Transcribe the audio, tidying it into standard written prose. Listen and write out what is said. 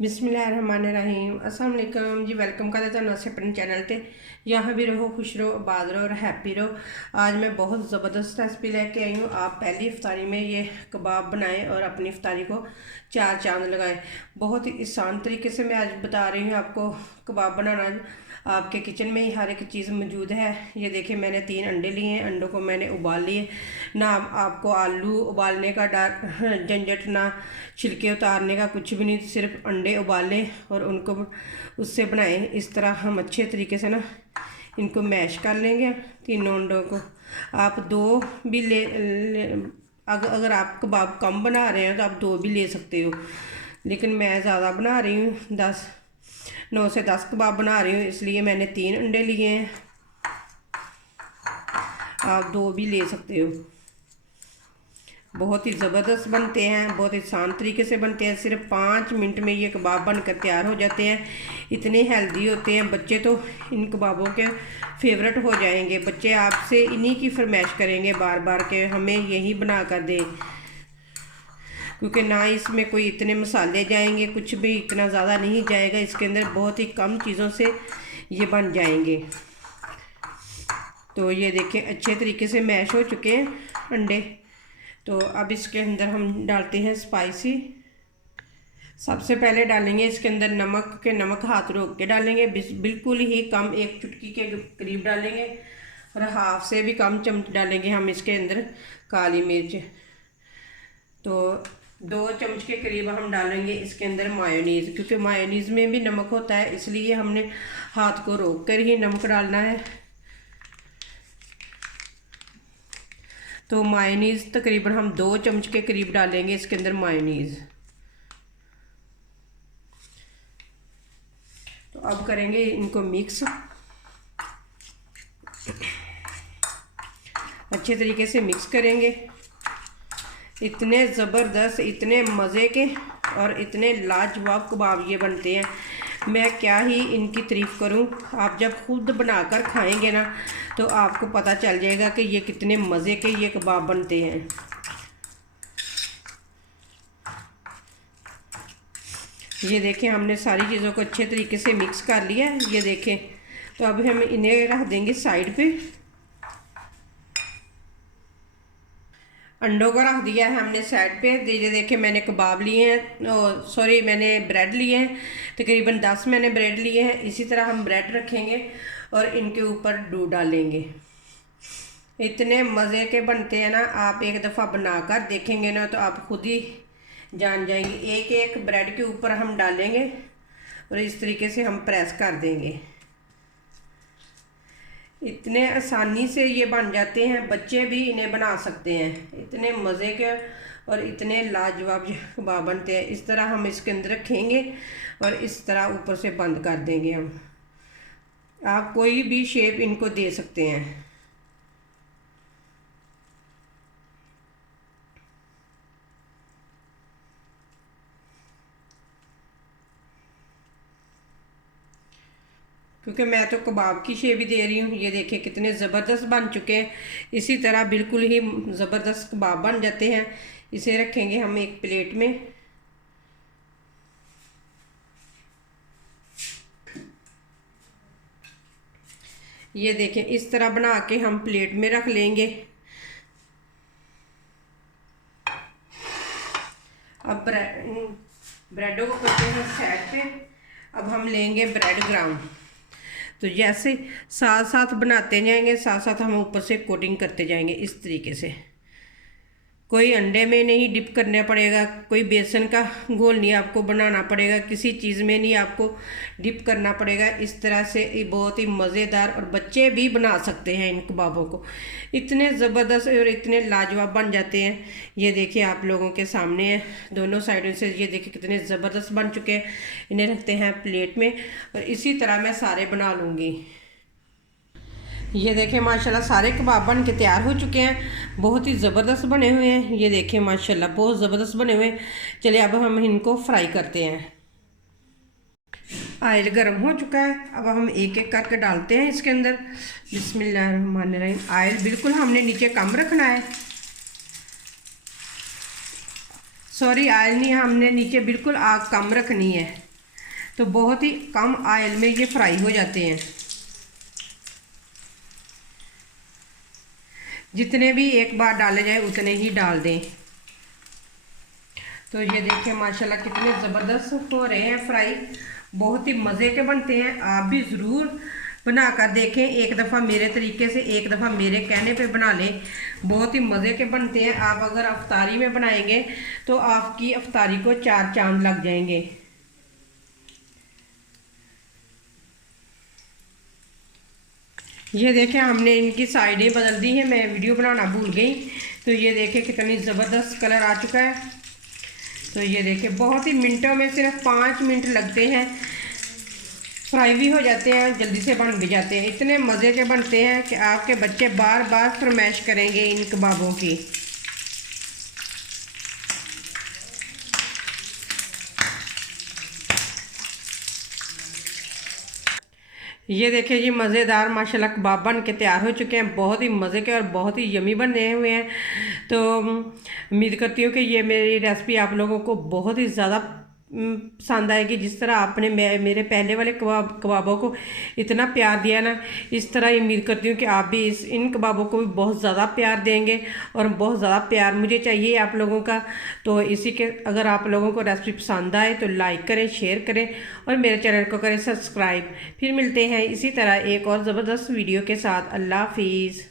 बिस्मिल्लाहिर्रहमानिर्रहीम अस्सलाम वालेकुम जी। वेलकम करते हैं नसे अपने चैनल पे। यहाँ भी रहो, खुश रहो, आबाद रहो और हैप्पी रहो। आज मैं बहुत ज़बरदस्त रेसिपी लेके आई हूँ। आप पहली इफ्तारी में ये कबाब बनाएं और अपनी इफ्तारी को चार चांद लगाएं। बहुत ही आसान तरीके से मैं आज बता रही हूँ आपको कबाब बनाना। आपके किचन में ही हर एक चीज़ मौजूद है। ये देखिए, मैंने 3 अंडे लिए हैं। अंडों को मैंने उबाल लिए। ना आपको आलू उबालने का डर झंझट, ना छिलके उतारने का, कुछ भी नहीं। सिर्फ अंडे उबालें और उनको उससे बनाएं। इस तरह हम अच्छे तरीके से ना इनको मैश कर लेंगे। तीनों अंडों को आप 2 भी अगर आप कबाब कम बना रहे हैं तो आप 2 भी ले सकते हो, लेकिन मैं ज़्यादा बना रही हूँ, 9 से 10 कबाब बना रही हूँ, इसलिए मैंने 3 अंडे लिए हैं। आप 2 भी ले सकते हो। बहुत ही ज़बरदस्त बनते हैं, बहुत ही आसान तरीके से बनते हैं। सिर्फ 5 मिनट में ये कबाब बनकर तैयार हो जाते हैं। इतने हेल्दी होते हैं, बच्चे तो इन कबाबों के फेवरेट हो जाएंगे। बच्चे आपसे इन्हीं की फरमाइश करेंगे बार बार के हमें यही बना कर दें, क्योंकि ना इसमें कोई इतने मसाले जाएंगे, कुछ भी इतना ज़्यादा नहीं जाएगा। इसके अंदर बहुत ही कम चीज़ों से ये बन जाएंगे। तो ये देखें, अच्छे तरीके से मैश हो चुके हैं अंडे। तो अब इसके अंदर हम डालते हैं स्पाइसी। सबसे पहले डालेंगे इसके अंदर नमक हाथ रोक के डालेंगे, बिल्कुल ही कम, 1 चुटकी के करीब डालेंगे। और हाफ से भी कम चम्मच डालेंगे हम इसके अंदर काली मिर्च। तो 2 चम्मच के करीब हम डालेंगे इसके अंदर मायोनीज़, क्योंकि मायोनीज़ में भी नमक होता है, इसलिए हमने हाथ को रोक कर ही नमक डालना है। तो मायोनीज़ तकरीबन हम 2 चम्मच के करीब डालेंगे इसके अंदर मायोनीज़। तो अब करेंगे इनको मिक्स अच्छे तरीके से मिक्स करेंगे। इतने ज़बरदस्त, इतने मज़े के और इतने लाजवाब कबाब ये बनते हैं, मैं क्या ही इनकी तारीफ़ करूं। आप जब खुद बनाकर खाएंगे ना तो आपको पता चल जाएगा कि ये कितने मज़े के ये कबाब बनते हैं। ये देखें, हमने सारी चीज़ों को अच्छे तरीके से मिक्स कर लिया है। ये देखें, तो अब हम इन्हें रख देंगे साइड पे। अंडों को रख दिया है हमने साइड पे। ये देखें, मैंने कबाब लिए हैं, सॉरी, मैंने ब्रेड लिए हैं, तकरीबन 10 मैंने ब्रेड लिए हैं। इसी तरह हम ब्रेड रखेंगे और इनके ऊपर डो डालेंगे। इतने मज़े के बनते हैं ना, आप एक दफ़ा बनाकर देखेंगे ना तो आप खुद ही जान जाएंगे। एक एक ब्रेड के ऊपर हम डालेंगे और इस तरीके से हम प्रेस कर देंगे। इतने आसानी से ये बन जाते हैं, बच्चे भी इन्हें बना सकते हैं। इतने मज़े के और इतने लाजवाब कबाब बनते हैं। इस तरह हम इसके अंदर रखेंगे और इस तरह ऊपर से बंद कर देंगे हम। आप कोई भी शेप इनको दे सकते हैं। क्योंकि मैं तो कबाब की शेप ही दे रही हूँ। ये देखिए कितने ज़बरदस्त बन चुके हैं। इसी तरह बिल्कुल ही ज़बरदस्त कबाब बन जाते हैं। इसे रखेंगे हम एक प्लेट में। ये देखें, इस तरह बना के हम प्लेट में रख लेंगे। अब ब्रेडों को करते हैं साइड पे। अब हम लेंगे ब्रेड ग्राउंड। तो जैसे साथ साथ बनाते जाएंगे, साथ साथ हम ऊपर से कोटिंग करते जाएंगे इस तरीके से। कोई अंडे में नहीं डिप करना पड़ेगा, कोई बेसन का घोल नहीं आपको बनाना पड़ेगा, किसी चीज़ में नहीं आपको डिप करना पड़ेगा। इस तरह से बहुत ही मज़ेदार, और बच्चे भी बना सकते हैं इन कबाबों को। इतने ज़बरदस्त और इतने लाजवाब बन जाते हैं। ये देखिए, आप लोगों के सामने है दोनों साइडों से। ये देखिए कितने ज़बरदस्त बन चुके हैं। इन्हें रखते हैं प्लेट में और इसी तरह मैं सारे बना लूँगी। ये देखें, माशाल्लाह सारे कबाब बन के तैयार हो चुके हैं। बहुत ही ज़बरदस्त बने हुए हैं। ये देखें, माशाल्लाह बहुत ज़बरदस्त बने हुए हैं। चलिए अब हम इनको फ्राई करते हैं। ऑयल गर्म हो चुका है। अब हम एक एक करके डालते हैं इसके अंदर। बिस्मिल्लाहिर्रहमानिर्रहीम। ऑयल बिल्कुल हमने नीचे कम रखना है। सॉरी, ऑयल नहीं, हमने नीचे बिल्कुल आग कम रखनी है। तो बहुत ही कम ऑयल में ये फ्राई हो जाते हैं। जितने भी एक बार डाले जाए उतने ही डाल दें। तो ये देखिए माशाल्लाह कितने ज़बरदस्त हो रहे हैं फ्राई, बहुत ही मज़े के बनते हैं। आप भी ज़रूर बना कर देखें, एक दफ़ा मेरे तरीके से, एक दफ़ा मेरे कहने पे बना लें, बहुत ही मज़े के बनते हैं। आप अगर अफ्तारी में बनाएंगे तो आपकी अफ्तारी को 4 चांद लग जाएंगे। ये देखें हमने इनकी साइडें बदल दी हैं, मैं वीडियो बनाना भूल गई। तो ये देखें कितनी ज़बरदस्त कलर आ चुका है। तो ये देखें बहुत ही मिनटों में, सिर्फ 5 मिनट लगते हैं, फ्राई भी हो जाते हैं, जल्दी से बन भी जाते हैं। इतने मज़े के बनते हैं कि आपके बच्चे बार बार फरमाइश करेंगे इन कबाबों की। ये देखिए जी मज़ेदार माशाल्लाह कबाब बन के तैयार हो चुके हैं, बहुत ही मज़े के और बहुत ही यमी बने हुए हैं। तो उम्मीद करती हूँ कि ये मेरी रेसिपी आप लोगों को बहुत ही ज़्यादा पसंद आएगी। जिस तरह आपने मेरे पहले वाले कबाबों को इतना प्यार दिया ना, इस तरह उम्मीद करती हूँ कि आप भी इन कबाबों को भी बहुत ज़्यादा प्यार देंगे और बहुत ज़्यादा प्यार मुझे चाहिए आप लोगों का। तो इसी के अगर आप लोगों को रेसिपी पसंद आए तो लाइक करें, शेयर करें और मेरे चैनल को करें सब्सक्राइब। फिर मिलते हैं इसी तरह एक और ज़बरदस्त वीडियो के साथ। अल्लाह हाफिज़।